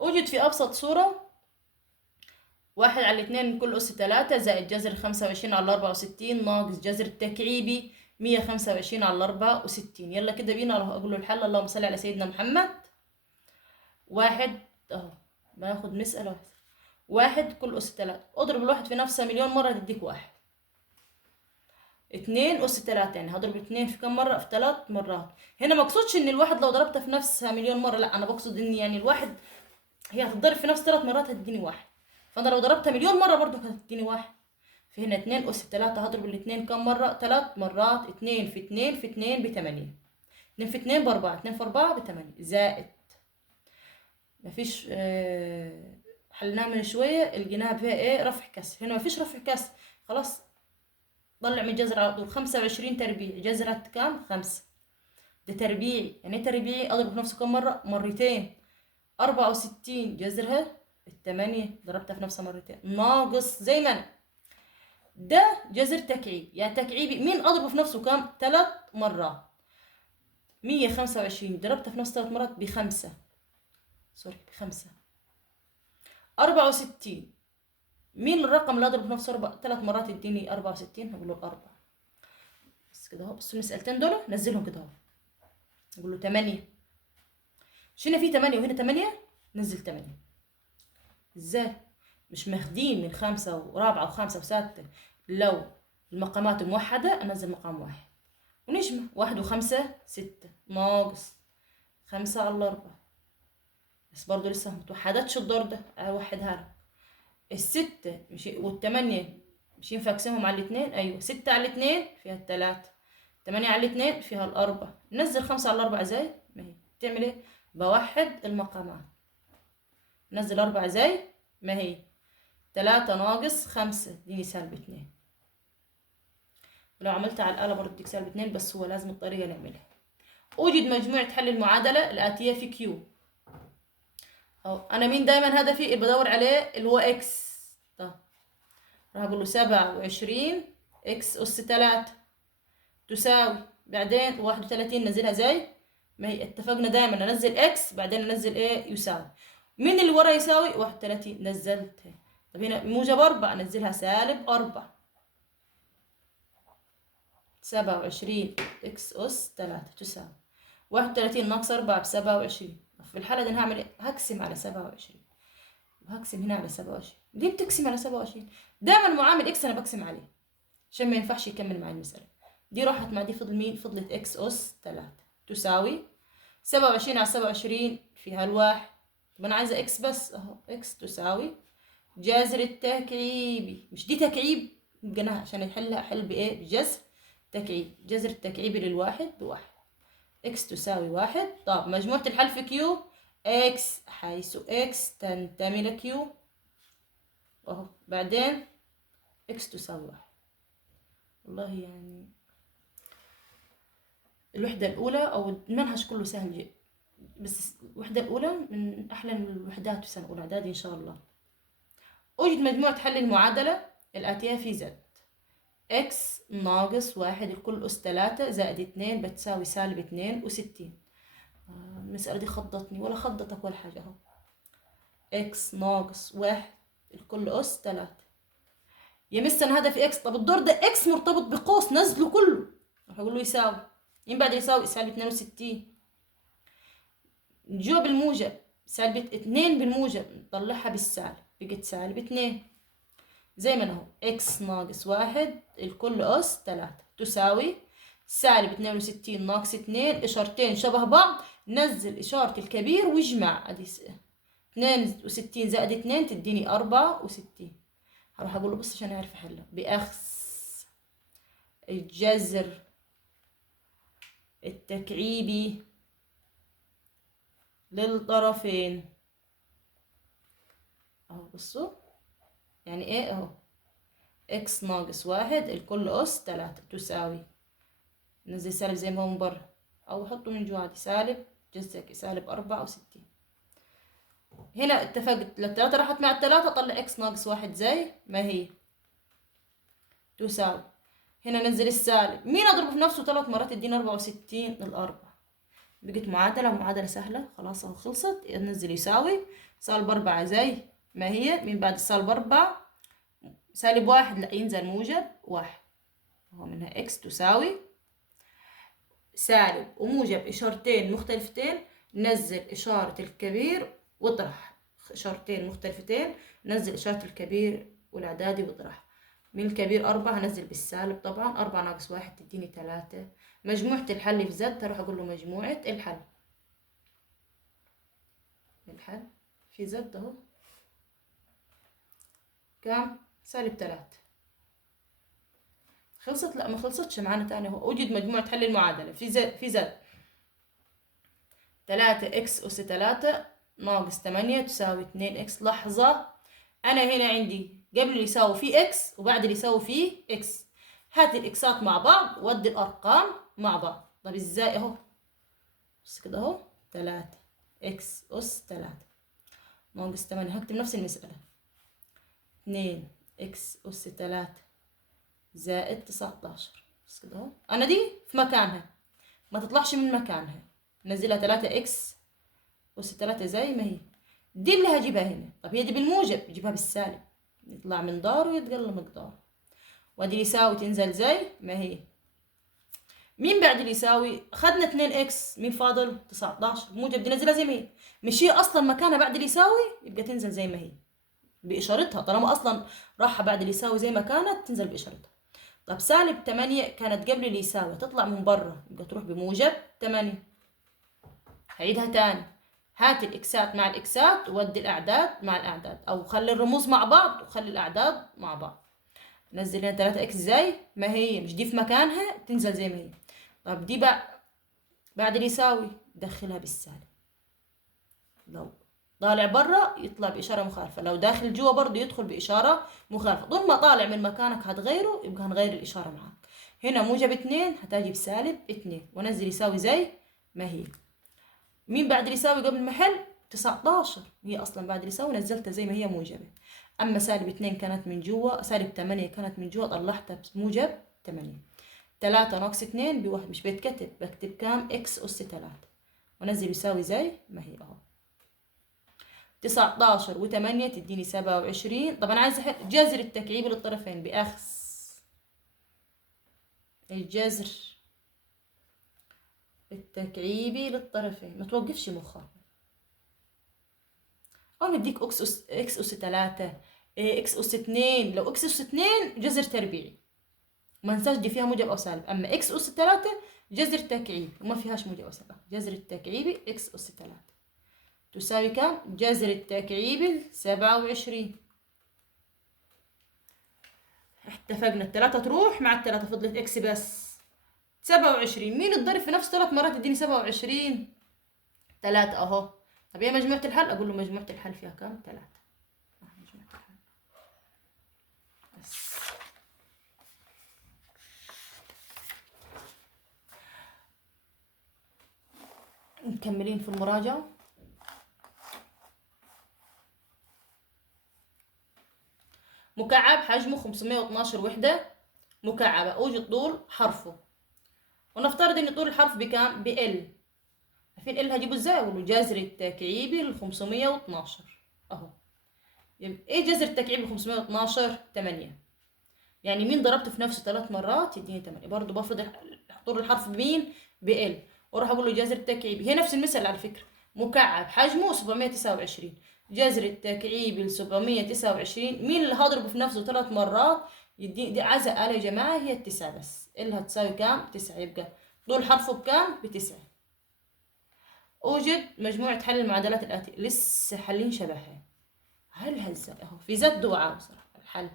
أوجد في أبسط صورة 1 على 2 كل أس 3 زائد جذر 25 على 64 ناقص جذر التكعيبي 125 على 64. يلا كده بينا اروح اقول له الحل. اللهم صل على سيدنا محمد. 1 اهو باخد مسألة واحدة، 1 كل أس 3 اضرب الواحد في نفسها مليون مرة تديك 1. 2 أس 3 يعني هضرب 2 في كم مرة؟ في 3 مرات. هنا ما اقصدش ان الواحد لو ضربتها في نفسها مليون مرة، لا انا بقصد ان يعني الواحد هي هتضرب في نفس 3 مرات هتديني 1، فانا لو ضربتها مليون مرة برضو هتديني 1. فهنا 2 أس 3 هضرب الاثنين كم مرة؟ 3 مرات. 2 في 2 في 2 ب8، 2 في 2 ب4، 2 في 4 ب8 زائد مفيش حلناها من شوية لقيناها فيها ايه؟ رفع كسر. هنا مفيش رفع كسر، خلاص طلع من الجذر على طول. 25 تربيع جذرت كام؟ 5. ده تربيعي، يعني ايه تربيعي؟ اضرب نفسه كم مرة؟ مرتين. 64 جذرها 8 ضربتها في نفسها مرتين ناقص زي ما انا. ده جذر تكعيب يعني تكعيبي، مين اضربه في نفسه كام؟ 3 مرات. 125 ضربتها في نفس 3 مرات ب5، سوري ب5. 64 مين الرقم اللي اضربه في نفسه 3 مرات يديني 64؟ هقول له 4. بس كده اهو. بصوا المسألتين دول نزلهم كده اهو، نقول له 8. مش هنا في 8 وهنا 8؟ نزل 8. ازاي؟ مش ماخدين من 5 ورابعة و5 و6 لو المقامات موحدة انزل مقام واحد ونجمع. 1 و5 6 ناقص 5 على 4. بس برضو لسه متوحدتش الدور ده، اوحدها لك. 6 مش وال8 مش ينفع اقسمهم على الاثنين؟ ايوه 6 على 2 فيها 3، 8 على 2 فيها 4. نزل 5 على 4 زي ما هي. تعمل ايه؟ بوحد المقامات. نزل 4 زي ما هي. 3 ناقص 5 دي -2. ولو عملت على الآلة برضه تديك -2، بس هو لازم الطريقة نعملها. أوجد مجموعة حل المعادلة الآتية في كيو. أهو أنا مين دايما هدفي اللي بدور عليه اللي هو إكس. طب راح أقول له 27 إكس أس 3 تساوي، بعدين 31 ننزلها زي ما هي، اتفقنا دايما انزل اكس بعدين انزل ايه يساوي. مين اللي ورا يساوي؟ 31 نزلتها. طب هنا موجب 4 انزلها سالب 4. 27 اكس اس 3 تساوي 31 ناقص 4 ب27. في الحالة دي هعمل ايه؟ هقسم على 27 وهقسم هنا على 27. ليه بتقسم على 27؟ دايما معامل اكس انا بقسم عليه عشان ما ينفعش يكمل معي المسألة. دي راحت مع دي، فضل مين؟ فضلت اكس اس 3 تساوي 27 على 27 فيها الواحد. طب انا عايزة اكس بس، اهو اكس تساوي جذر التكعيبي، مش دي تكعيب يبقى انا عشان احلها احل بايه؟ بجذر تكعيب. جذر التكعيبي للواحد بواحد. اكس تساوي واحد. طب مجموعة الحل في كيو اكس حيث اكس تنتمي لكيو اهو. بعدين اكس تساوي واحد. والله يعني الوحدة الأولى أو المنهج كله سهل جدا، بس الوحدة الأولى من أحلى الوحدات في سنة أولى إعدادي إن شاء الله. أوجد مجموعة حل المعادلة الآتية في زد. اكس ناقص واحد الكل أس 3 زائد 2 بتساوي سالب 62. المسألة دي خضتني ولا خضتك ولا حاجة اهو. اكس ناقص واحد الكل أس 3. يا مس أنا هدفي اكس. طب الدور ده اكس مرتبط بقوس نزله كله، راح أقول له يساوي. يم بعد يساوي سالب 62. جوا بالموجب سالب 2 بالموجب نطلعها بالسالب بقت سالب 2. زي ما اهو اكس ناقص واحد الكل أس 3 تساوي سالب 62 ناقص 2. إشارتين شبه بعض نزل إشارة الكبير واجمع. أدي 62 زائد 2 تديني 64. هروح أقول له بص عشان أعرف أحلها بأخذ الجذر التكعيبي للطرفين أهو. بصوا يعني إيه أهو اكس ناقص واحد الكل أس 3 تساوي، نزل سالب زي ما هو من برا أو حطه من جوا عادي، سالب جذر سالب 64. هنا اتفقت الثلاثة راحت مع الثلاثة طلع اكس ناقص واحد زي ما هي تساوي. هنا ننزل السالب، مين اضربه في نفسه 3 مرات يدينا 64 الأربعة. بقت معادلة سهلة خلاص اهو خلصت. ننزل يساوي سالب 4 زي ما هي. من بعد السالب 4 سالب واحد لا ينزل موجب واحد هو منها اكس تساوي سالب وموجب إشارتين مختلفتين نزل إشارة الكبير واطرح. إشارتين مختلفتين نزل إشارة الكبير والإعدادي واطرح. من الكبير 4 هنزل بالسالب طبعا. 4 ناقص واحد تديني 3. مجموعة الحل في زد هروح أقول له مجموعة الحل في زد أهو كام؟ سالب 3. خلصت؟ لا ما خلصتش معانا تاني اهو. أوجد مجموعة حل المعادلة في زد 3 اكس أس 3 ناقص 8 تساوي 2 اكس. لحظة، أنا هنا عندي قبل اللي يساوي فيه اكس وبعد اللي يساوي فيه اكس. هات الإكسات مع بعض ودي الأرقام مع بعض. طب إزاي؟ أهو بس كده أهو 3 اكس أس 3 ناقص 8. هكتب نفس المسألة 2 اكس أس 3 زائد 19 بس كده أهو. أنا دي في مكانها ما تطلعش من مكانها. نزلها 3 اكس أس 3 زي ما هي. دي اللي هجيبها هنا. طب هي دي بالموجب يجيبها بالسالب يطلع من دار ويتقل مقدار. وادي يساوي تنزل زي ما هي. مين بعد اللي يساوي؟ خدنا 2 اكس مين فاضل؟ 19 موجب دي نزلها زي ما هي. مش هي اصلا مكانها بعد اللي يساوي يبقى تنزل زي ما هي باشارتها. طالما اصلا راحه بعد اللي يساوي زي ما كانت تنزل باشارتها. طب سالب 8 كانت قبل اللي يساوي تطلع من بره يبقى تروح بموجب 8. هعيدها تاني. هات الاكسات مع الاكسات وودي الاعداد مع الاعداد او خلي الرموز مع بعض وخلي الاعداد مع بعض. نزل هنا 3 اكس زي ما هي. مش دي في مكانها تنزل زي ما هي. طب دي بقى بعد اللي يساوي دخلها بالسالب. لو طالع برا يطلع بإشارة مخالفة، لو داخل جوا برضه يدخل بإشارة مخالفة. طول ما طالع من مكانك هتغيره يبقى هنغير الإشارة معاك. هنا موجب 2 هتجي بسالب 2 وانزل يساوي زي ما هي. مين بعد اللي يساوي قبل المحل؟ 19. هي أصلا بعد اللي يساوي نزلتها زي ما هي موجبة. أما سالب 2 كانت من جوا، سالب 8 كانت من جوا طلعتها موجب 8. 3 ناقص 2 بواحد، مش بيتكتب، بكتب كام؟ إكس أس 3 وأنزل يساوي زي ما هي أهو. 19 و8 تديني 27. طب أنا عايزة جذر التكعيب للطرفين بأخذ الجذر التكعيبي للطرفين. ما توقفش مخك. أو مديك إكس أس 3، إكس أس 2. لو إكس أس 2 جذر تربيعي، ما ننساش دي فيها موجب أو سالب. أما إكس أس 3 جذر تكعيبي وما فيهاش موجب أو سالب. جذر التكعيبي إكس أس 3 تساوي كام؟ جذر التكعيبي 27. اتفقنا التلاتة تروح مع التلاتة، فضلت إكس بس. 27 مين تضرب في نفس 3 مرات تديني 27؟ 3 أهو. طب هي مجموعة الحل، أقول له مجموعة الحل فيها كام؟ 3. مجموعة الحل بس. مكملين في المراجعة. مكعب حجمه 512 وحدة مكعبة، أوجد طول حرفه. ونفترض إن طول الحرف بكام؟ بال. عارفين ال هجيبه ازاي؟ أقول له جذر التكعيبي ل 512 أهو. يبقى إيه جذر التكعيبي ل 512؟ 8. يعني مين ضربته في نفسه 3 مرات يديني 8. برضه بفرض طول الحرف بمين؟ بال. واروح اقول له جذر التكعيبي، هي نفس المثال على فكره. مكعب حجمه 729، جذر التكعيبي ل 729. مين اللي هضربه في نفسه 3 مرات يديني؟ دي عايزه آلة يا جماعه، هي التسعة بس. اللي هتساوي كام؟ 9. يبقى طول حرفه بكام؟ ب9. اوجد مجموعه حل المعادلات الاتيه. لسه حلين شبهها. هل هزاي اهو في ذات دعاء بصراحه. الحل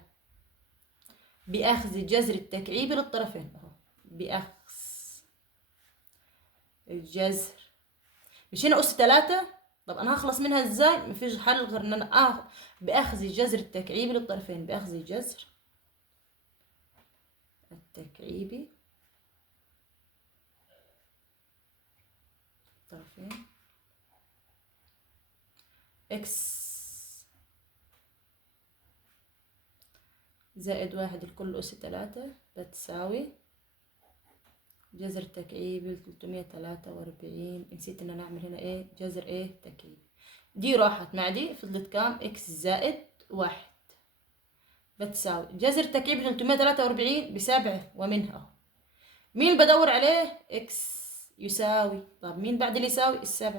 بأخذ جذر التكعيبي للطرفين اهو. بأخذ الجذر، مش هنا أس 3. طب أنا هخلص منها ازاي؟ مفيش حل غير إن أنا بأخذ الجذر التكعيبي للطرفين. بأخذ الجذر التكعيبي للطرفين إكس زائد 1 الكل أس 3 بتساوي جذر تكعيبي 343. نسيت ان انا اعمل هنا ايه؟ جذر ايه؟ تكعيبي. دي راحت مع دي، فضلت كام؟ اكس زائد 1 بتساوي جذر تكعيبي 343 ب7 ومنها. مين اللي بدور عليه؟ اكس يساوي. طب مين بعد اللي يساوي؟ ال7.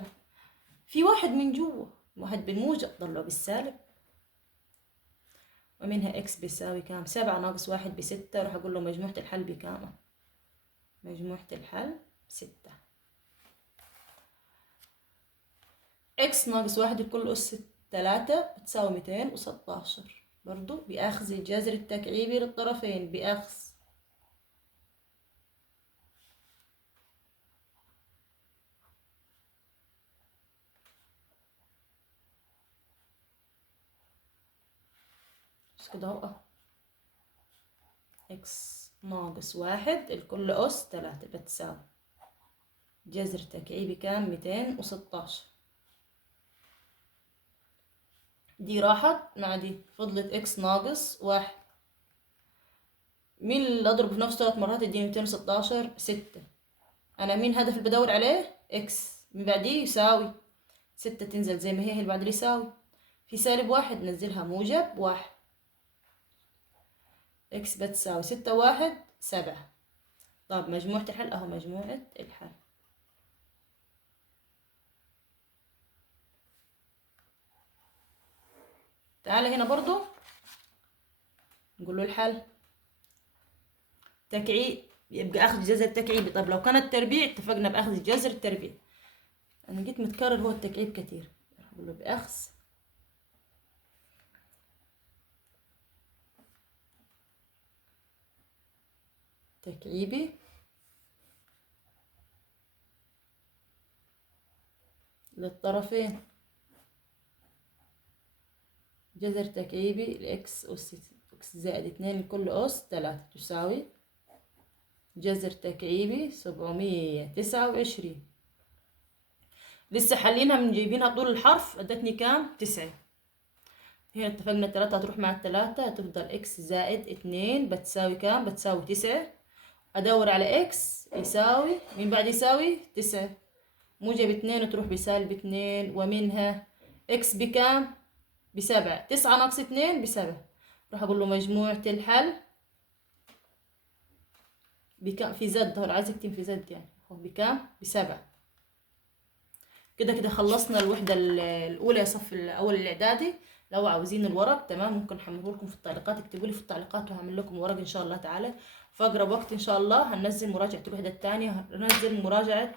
في واحد من جوه، واحد بالموجب ضلوا بالسالب. ومنها اكس بيساوي كام؟ 7 ناقص 1 ب6. راح اقول له مجموعة الحل بكام؟ مجموعة الحل 6. إكس ناقص 1 الكل أس 3 بتساوي 216. برضو بأخذ الجذر التكعيبي للطرفين. بأخذ بس كده اهو. إكس ناقص 1 الكل أس 3 بتساوي جذر تكعيبي كام؟ 216. دي راحت مع دي، فضلت إكس ناقص 1. مين اللي أضرب في نفسه 3 مرات يديني 216؟ 6. أنا مين هدف اللي بدور عليه؟ إكس. من بعديه يساوي 6 تنزل زي ما هي اللي بعد اللي يساوي. في سالب 1 ننزلها موجب 1. إكس بتساوي 6 و1 7. طب مجموعة الحل أهو. مجموعة الحل تعالى هنا برضو نقول له الحل تكعيب. يبقى أخذ جذر التكعيبي. طب لو كانت تربيع اتفقنا بأخذ جذر التربيع. أنا جيت متكرر هو التكعيب كتير. نقول له بأخذ تكعيبي للطرفين. جذر تكعيبي لإكس أس إكس زائد 2 لكل أس 3 تساوي جذر تكعيبي 729. لسه حلينها من جايبينها طول الحرف. ادتني كام؟ 9. هنا اتفقنا 3 هتروح مع 3 هتفضل إكس زائد 2 بتساوي كام؟ بتساوي 9. ادور على اكس يساوي من بعد يساوي 9، موجب 2 وتروح بسالب 2، ومنها اكس بكام؟ ب7. 9 ناقص 2 ب7. راح اقول له مجموعة الحل بكام في زد، هو عايز يكتب في زد يعني، هو بكام؟ ب7. كده كده خلصنا الوحدة الأولى صف الأول الإعدادي. لو عاوزين الورق تمام ممكن أحمله لكم في التعليقات، اكتبوا لي في التعليقات وهعمل لكم ورق إن شاء الله تعالى. في أقرب وقت إن شاء الله هننزل مراجعة الوحدة الثانية، هننزل مراجعة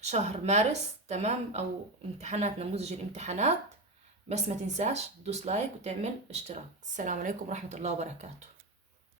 شهر مارس تمام، أو امتحانات نموذج الامتحانات. بس ما تنساش تدوس لايك وتعمل اشتراك. السلام عليكم ورحمة الله وبركاته.